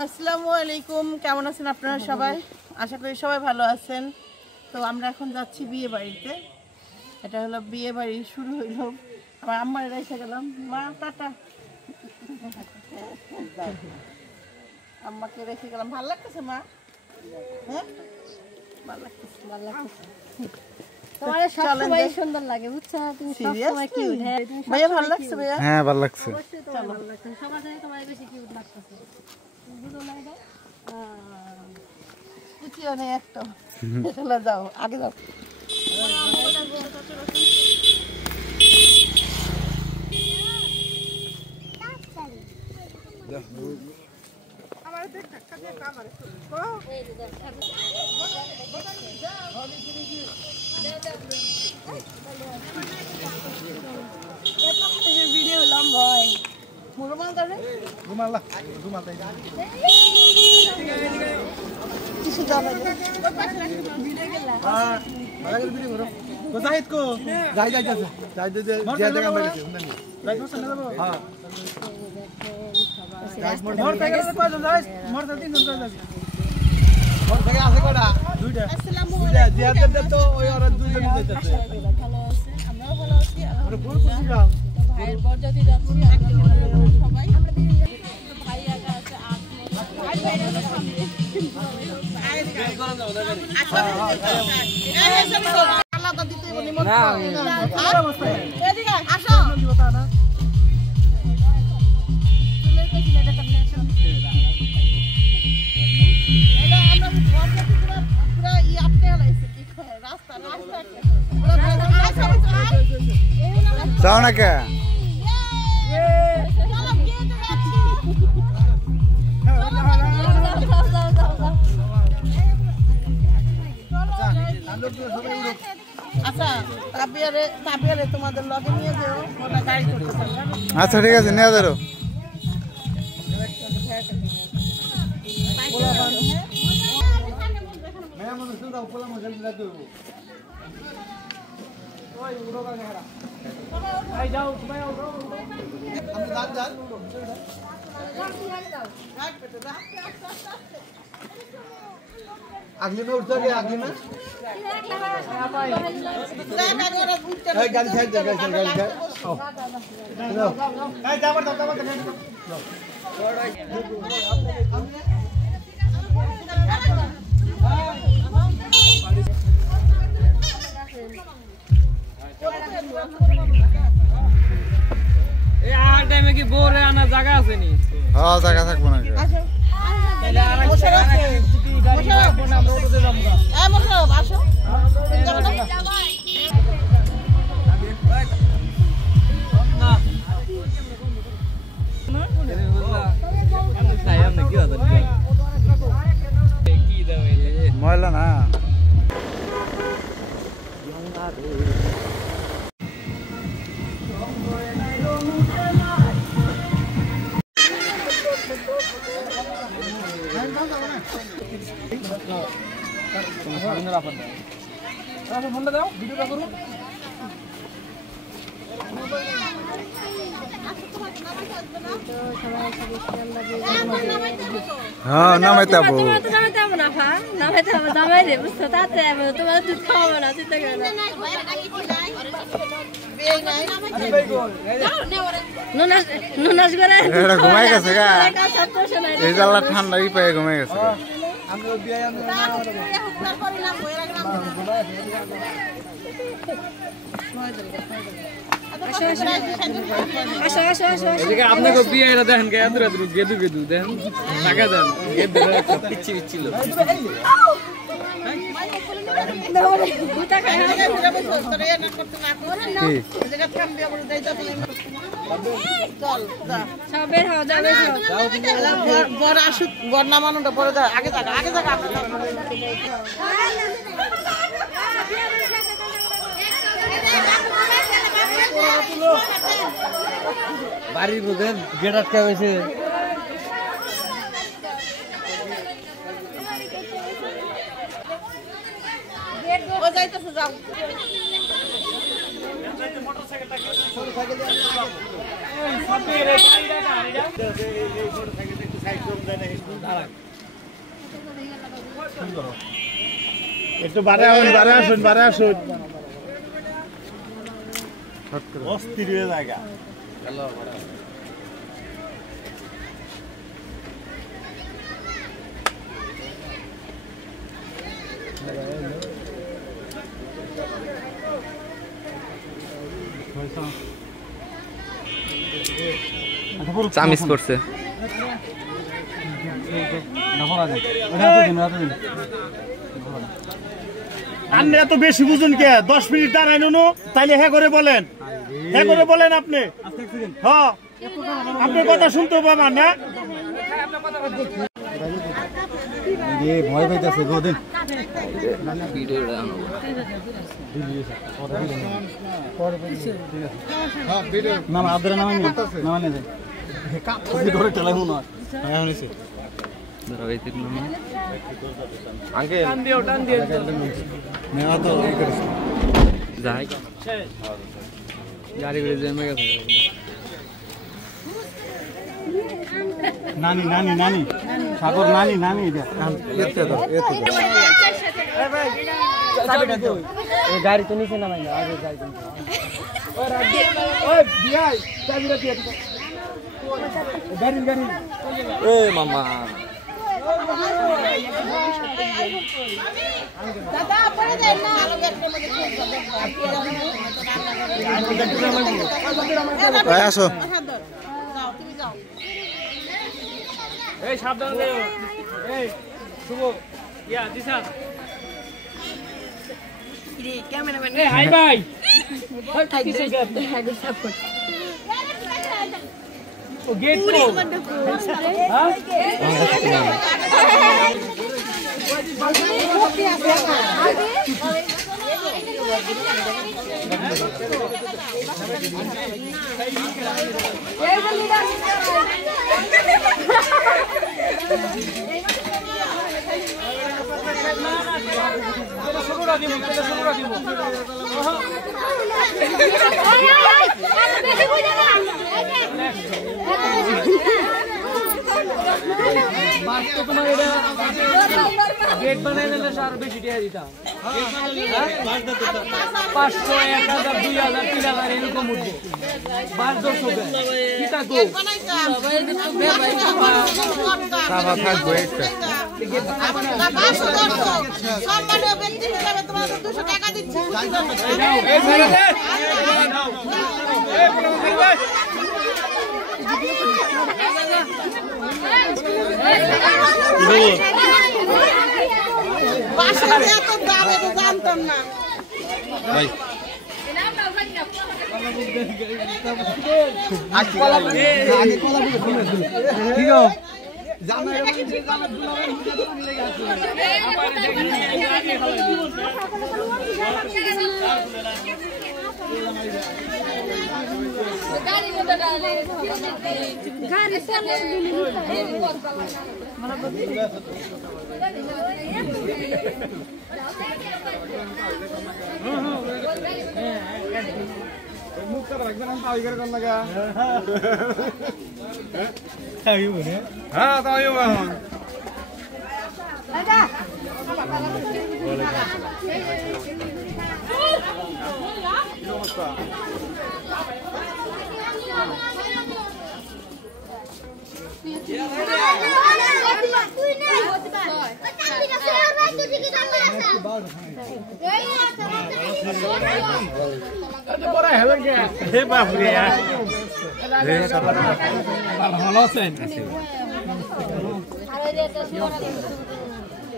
আসসালামু আলাইকুম, কেমন আছেন আপনারা সবাই? আশা করি সবাই ভালো আছেন। তো আমরা এখন যাচ্ছি বিয়ে বাড়িতে। এটা হলো বিয়ে বাড়ি শুরু হইল, আবার আম্মার এসে গেলাম। মা টাটা, আম্মাকে রেখে গেলাম। ভালো লাগতেছে মা? হ্যাঁ ভালো লাগতেছে, ভালো লাগতেছে। তোমার সবসময় সুন্দর লাগে, বুঝছো? তুমি সবসময় কিউট। হ্যাঁ ভাইয়া ভালো লাগছে? ভাইয়া হ্যাঁ ভালো লাগছে। অবশ্যই তোমার ভালো লাগছে, সবার থেকে তোমার বেশি কিউট লাগতেছে। বুঝো না এটা? কুচিও নেই একটা। চলে যাও, আগে যাও। ভিডিও লম্বা হয়। মুরমাল করে রুমাল রুমাল কিছু দাও না। ভিডিও গেলা ভালো ভিডিও করো। তো জাহিদ কো যাই যাইতাছে। যাই দে যে জায়গা বাড়িতে শুননি। যাই তো শুনে দেব। হ্যাঁ। মোর থেকে কয়জন যাই? মোর থেকে তিনজন যাই। মোর থেকে আছে কয়টা? দুইটা। আসসালামু দুইটা জিয়াদের তো ওই ওরা দুইজন যাইতাছে। ভালো আছে, আমরাও ভালো আছি। আরে কোন খুশি গাও। ভাইয়ের বরযাত্রী যাচ্ছি সবাই। ভাই আগে আছে, ভাই বাইরে আছে সামনে। আলাদা দিতে নিমন্ত্রণ। এদিকে আসো। যাও না কে? আচ্ছা, তাবিয়ারে তোমাদের লগে নিয়ে যাও, ওটা গাড়ি করতে পারবে। আচ্ছা ঠিক আছে, নিয়ে যাও। अगली में उठ जाओगे, अगली में गाड़ी साइड दे, गाड़ी साइड आओ लो ए जाबर এই আর টাইমে কি বোরে আনা জায়গা আছে নি? হ্যাঁ জায়গা থাকবো না। আসো, তাহলে আরেক গাড়ি রাখবো না, আমরা ওটাতে যাবো না। এই মোশাররফ আসো, যাবো না? ময়লা না ফোনটা দাও, ভিডিওটা করুন। হ্যাঁ নামাইতে হবো। তোমার তো নামাইতে হবে না, ফা নামাইতে হবে, জামাই রে, বুঝছো? তাতে তোমার দুধ খাওয়াবো না, চিন্তা করো না। নুনাস করে এটা ঘুমাই গেছে গা। এই জানলা ঠান্ডা ই পায়ে ঘুমাই গেছে। এদিকে আপনাকে বিয়ে এটা দেখেন কে এত রাত গেদু গেদু দেন টাকা দেন গেদু পিচ্ছি পিচ্ছিল বড় আসুক, বড় নামানোটা পরে আগে থাকা, আগে থাকা। বাড়ির বুঝেন গেট আটকা হয়েছে। ও যাইতেছে, যাও। মোটরসাইকেল একটু বারে আসুন অস্থির হয়ে জায়গা চামিস করছে আপনি এত বেশি বুঝুন কে 10 মিনিট দাঁড়াই নো তাইলে হ্যাঁ করে বলেন আপনি হ্যাঁ আপনি কথা শুনতে পাবেন না ভয় পাইতেছে গোদিন নাম আদরে নামানি যায় ধরে টেলাই মনে হয় হ্যাঁ শুনেছি নানি সাগর নানি গাড়ি তো নিচে নামাই আগে গাড়ি মামা দাদা পরে দেন না আসো যাও তুমি যাও এই সাবধান যাও এই শুভ ইয়া দিশা রে ক্যামেরাম্যান এই হাই ভাই ও গেট তো হ্যাঁ তোমার এটা গেট বানাই দিলে আর বেশি টাকা দিতাম 500 1000 2000 3000 এরকম উঠবো 500 কি থাকবো সাবা থাকবো একটা সম্মানীয় ব্যক্তি হিসেবে তোমাদের 200 টাকা দিচ্ছি বাসায় এত দাম এটা জানতাম না ভাই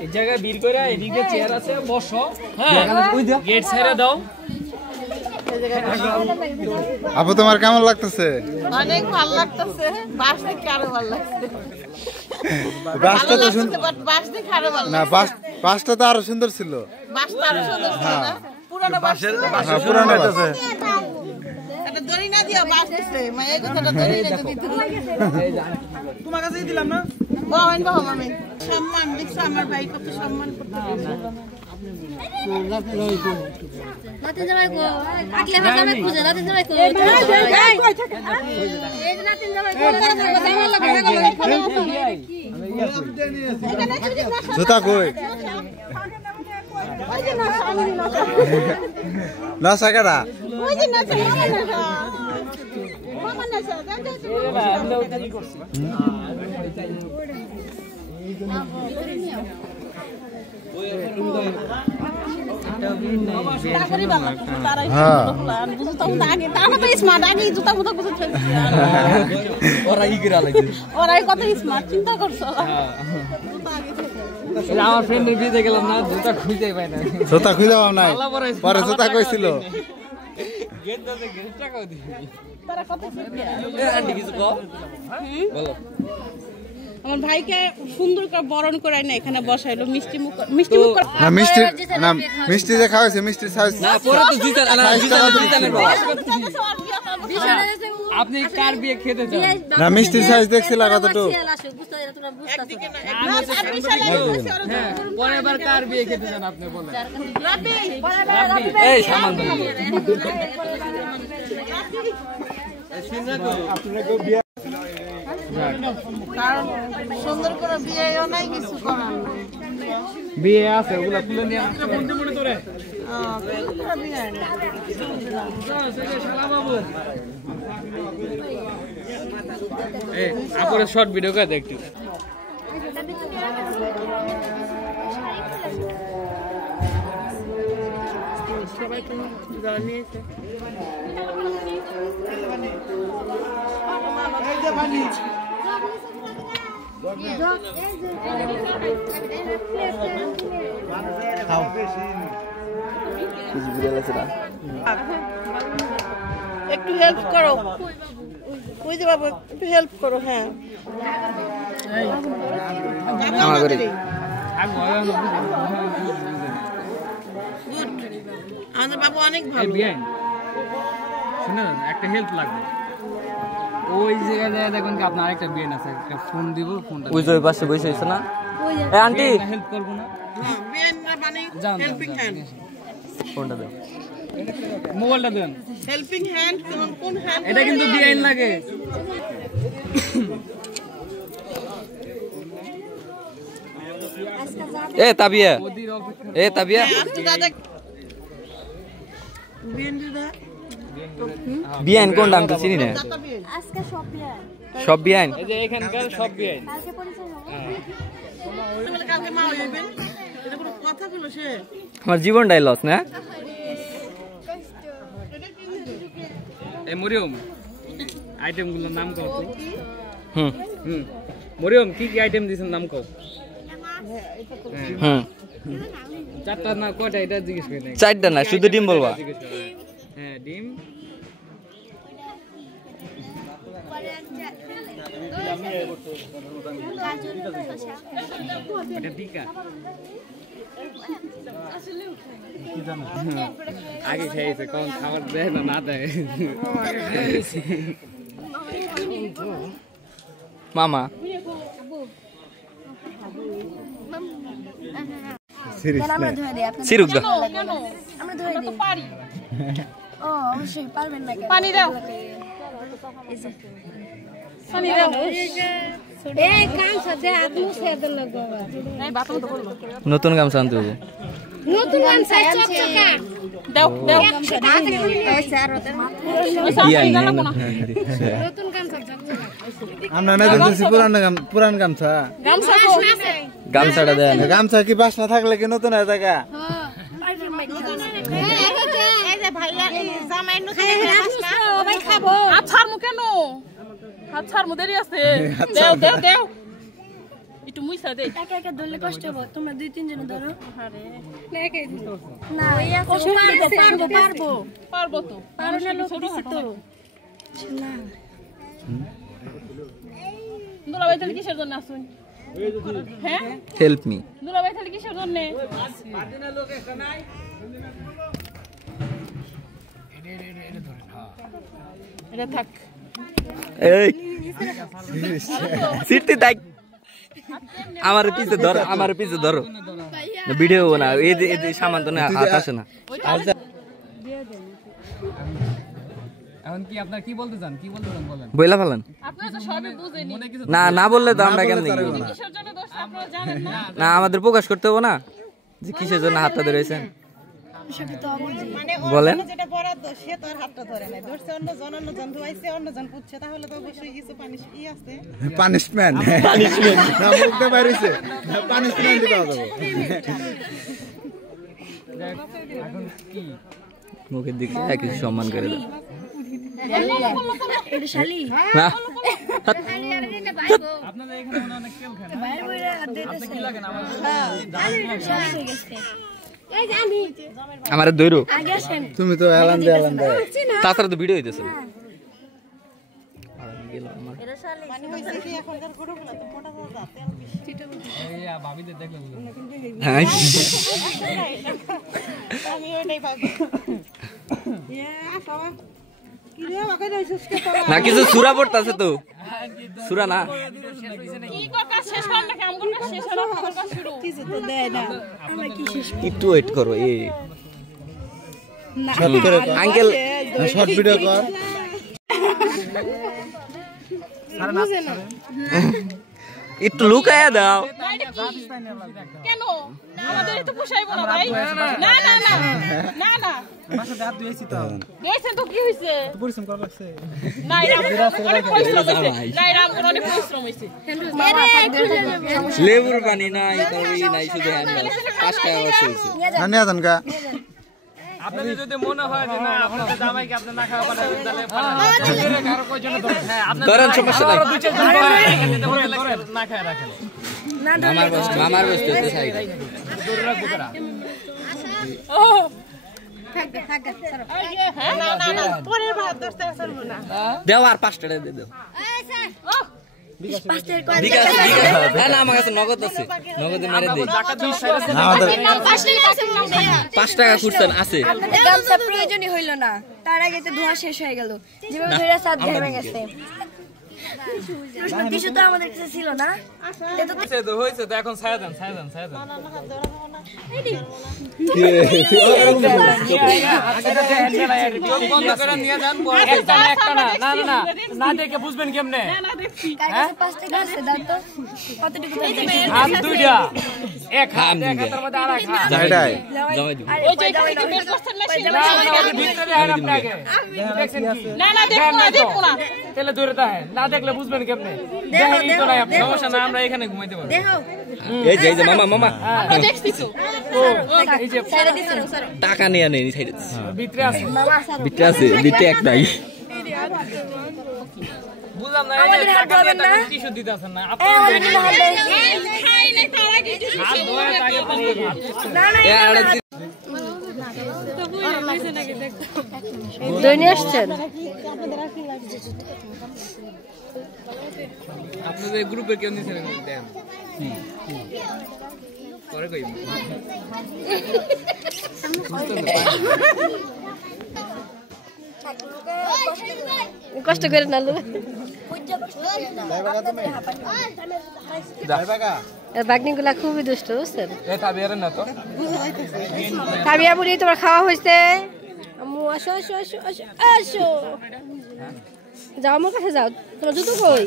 এই জায়গায় বীর করে এদিকে চেয়ার আছে বসো হ্যাঁ গেট ছাইরা দাও আপু তোমার কেমন লাগতেছে অনেক ভালো লাগতেছে বাস দেখে আরো ভালো লাগছে বাসটা তো সুন্দর বাস দেখে আরো ভালো না বাসটা তো আরো সুন্দর ছিল বাসটা আরো সুন্দর ছিল না পুরানো পুরানো বাস এটা দড়ি না দিয়া বাস দিছে মানে এই কথাটা দড়ি না দিতে তোমার কাছে দিলাম না বহেন বাবা আমি সম্মান দেখছ আমার ভাই কত সম্মান করতে নাতিন জামাই কো আগলে মাস জামাই খুঁজে নাতিন জামাই কো এই যে নাতিন জামাই কো জামাই লাগা জুতা কই না সাকারা ওই যে না মামা না আমার ফ্রেন্ডের বিয়েতে গেলাম না জুতা খুঁজে পাই না জুতা খুঁজে পাও নাই পরে জুতা কইছিল আমার ভাইকে সুন্দর করে বরণ করে না এখানে বসাইলো মিষ্টি মুখ না মিষ্টি যে খাওয়াইছে মিষ্টি সাইজ না পরে তো জিতানের বাবা আপনি কার বিয়ে খেতে চান না মিষ্টি সাইজ দেখছিল কতটুকু পরের বার কার বিয়ে খেতে চান আপনি বলেন এই সামান কারণ সুন্দর করে বিয়েও নাই কিছু করার নাই বিয়ে আছে ওগুলা তুলে নিয়ে আপরে শর্ট ভিডিও করে দেখছি সবাই তো জল নিয়েছে একটু হেল্প করো বুঝতে পারবো একটু হেল্প করো হ্যাঁ আমাদের বাবু অনেক ভালো শুনুন একটা হেল্প লাগবে ওই জায়গায় দেখুন কি আপনার আরেকটা বিয়ে আছে একটা ফোন দিব ফোনটা ওই যে পাশে বসে আছে না এই আন্টি হেল্প করব না বিয়েন না মানে হেল্পিং হ্যান্ড ফোনটা দাও মোবাইলটা দেন হেল্পিং হ্যান্ড কোন হ্যান্ড এটা কিন্তু বিআইন লাগে এ তাবিয়া এ তাবিয়া বিয়েন দিদা বিয়ান কোন নাম তো চিনি না আজকে সব বিয়ান সব বিয়ান এই যে এখানকার সব বিআইন কালকে পরিচয় হবে বলে কালকে মা হইবেন এটা কোনো কথা বলো সে আমার জীবনটাই লস না এই মরিয়ম আইটেমগুলোর নাম কও তো হুম মরিয়ম কি কি আইটেম দিছেন নাম কও হুম চারটা না কয়টা এটা জিজ্ঞেস করি নাই চারটা না শুধু ডিম বলবা হ্যাঁ ডিম এটা টিকা আগে খেয়েছে কোন খাবার দেয় না না দেয় মামা আমরা ধরে দিই আপনি সিরুক দা আমরা ধরে দিই পারি ও অবশ্যই পারবেন না পানি দাও পানি দাও এই কাম সাথে আদমু সেদল লাগবে এই বাথরুম তো বলবো নতুন গাম শান্ত হবে নতুন গান সাই চকচকা দাও দাও এই স্যার ওদের নতুন গান চকচকা আমরা না দিছি পুরান গামছা গামছা গামছাটা দেন গামছা কি বাসনা থাকলে কি নতুন হয়ে থাকে এই যে ভাইয়া এই জামাই নতুন ভাই খাবো আছার মু কেন আছার মু দেরি আছে দাও দাও দাও একটু মুইসা দে একা একা ধরলে কষ্ট হবে তোমরা দুই তিন জন ধরো আরে না পারবো পারবো পারবো তো পারো না লোক দিছি তো না দুলাভাই তাহলে কিসের জন্য আসুন হ্যাঁ হেল্প মি দুলাভাই তাহলে কিসের জন্য এটা থাক এই সিটতে তাই আমার পিছে ধরো ভিডিও না এই সামান তো না হাত আসে না। এখন কি আপনার কি বলতে চান বলেন। বইলা ফেলেন আপনারা তো সবই বুঝেনি। মনে কিছু না বললে তো আমরা কেমনে কি কিসের জন্য দোষ আপনারা জানেন না। না আমাদের প্রকাশ করতে হবে না যে কিসের জন্য হাতটা ধরেছেন বলেন। যেটা বরাদ্দ সে তো আর হাতটা ধরে নাই, ধরছে অন্যজন ধুয়াইছে, অন্যজন পুচ্ছে, তাহলে তো অবশ্যই কিছু আছে। পানিশমেন্ট না বলতে পারিছে পানিশমেন্ট দিতে হবে। এখন কি মুখের দিকে কিছু সম্মান করে দাও এটা শালি না আপনাদের এখানে মনে অনেক তেল খায় না? বাইরে বাইরে আপনি কি লাগেন আমার শালি হয়ে গেছে। এই জানি আমার দৈরো আগে আসেন তুমি তো এলান দে তাছাড়া তো ভিডিও হইতেছে এটা শালি মানে হইছে কি এখনকার গরুগুলো তো মোটা মোটা তেল বেশি। এই ভাবিদের দেখলে বুঝবেন। হ্যাঁ আমি ওইটাই ভাবি। কি রে বাকা যাইছিস কে তোরা? না কিছু সুরা পড়তাছে তো সুরা না কি কথা শেষ হল নাকি আমগুলো শেষ হল কথা শুরু। কিছু তো দেয় না। আমরা কি শেষ একটু ওয়েট করো এই না আঙ্কেল শর্ট ভিডিও কর। একটু লুকায়া দাও কেন আমাদের তো পোষাইবো না ভাই। না না না না না বাসা হাত ধুইছি তো। দেখছেন তো কি হইছে। পরিশ্রম করা লাগছে। না এরা অনেক পরিশ্রম হইছে। না এরা অনেক পরিশ্রম হইছে। লেবুর পানি নাই তবে নাই শুধু 5 টাকা হচ্ছে আনি আদন কা আপনাদের যদি মনে হয় যে না আপনাদের জামাইকে আপনি না খাওয়া পারেন তাহলে কারো কয়জন ধরেন। হ্যাঁ আপনাদের ধরেন সমস্যা নাই না খায় রাখেন। মামার বস্তু তো সাইড দূরে রাখবো কারা? হ্যাঁ না না না পরের বার 10 টাকা চলবো না। দেও আর 5 টাকা দিয়ে দাও পাঁচটার কয় বিকাশ না আমার কাছে নগদ আছে নগদে মেরে দেই আমাদের নাম 5 টাকা আছে নাম ভাইয়া 5 টাকা খুঁজছেন আছে আপনাদের গামছা প্রয়োজনই হইল না, তার আগে তো ধোয়া শেষ হয়ে গেল। যেভাবে ধরে সাত ঘেমে গেছে। কিছু তো আমাদের কাছে ছিল না। হয়েছে তো এখন ছায়া দেন। চোখ বন্ধ করে নিয়ে যান। একটা না না দেখে বুঝবেন কেমনে? কার কাছে 5 টাকা আছে দাও তো। কতটুকু দিবেন? হাত দুইটা, এক হাত এর মধ্যে আর এক হাত। জায়গায় জমাই দিই ওই যে এখানে কি বের করছেন না সেটা না ওদের ভিতরে দেখেন আপনাকে। দেখছেন কি? না না দেখো না তাহলে দূরে দেখেন, না দেখলে বুঝবেন কেমনে? দেখেনই তো নাই আপনি। সমস্যা না, আমরা এখানে ঘুমাইতে পারবো। দেখো এই যে মামা আমরা দেখছি তো। এই যে ছেড়ে দিছেন স্যার। টাকা নিয়ে নেই সাইড ভিতরে আছে। বিটে আছে বিটে একটাই বুঝলাম না, আমাদের হাত ধোবেন না? টিস্যু দিতে আছেন না এই আমাদের হাত দেয়। খাই নাই তার আগে কিছু হাত ধোয়ার আগে না না দৈনি আসছেন আপনাদের গ্রুপে কেউ নিছেন দেন করে কই কষ্ট করে না লোক বাগনিগুলা খুবই দুষ্ট বুঝছেন। এ তাবিয়ার না তো তাবিয়া বুড়ি তোমার খাওয়া হয়েছে? আম্মু আসো আসো আসো আসো আসো যাও আমার কাছে যাও। তোমার জুতো কই?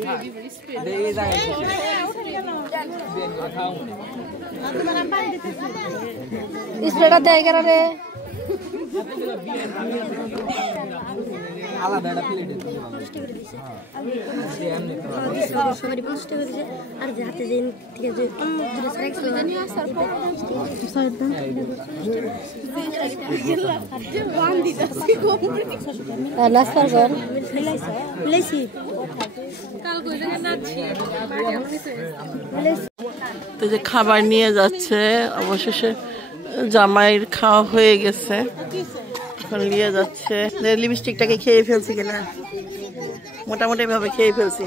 স্প্রেটা দেয় কেন রে? আলাদা একটা প্লেট সবারই 5 টাকা দিছে আর যে হাতে দেন ঠিক আছে দুটো স্ন্যাক্স জানি আসার পর নাস্তার ঘর লাইছি তো যে খাবার নিয়ে যাচ্ছে, অবশেষে জামাইয়ের খাওয়া হয়ে গেছে, এখন নিয়ে যাচ্ছে। লিপস্টিকটাকে খেয়ে ফেলছি কিনা, মোটামুটি ভাবে খেয়ে ফেলছি।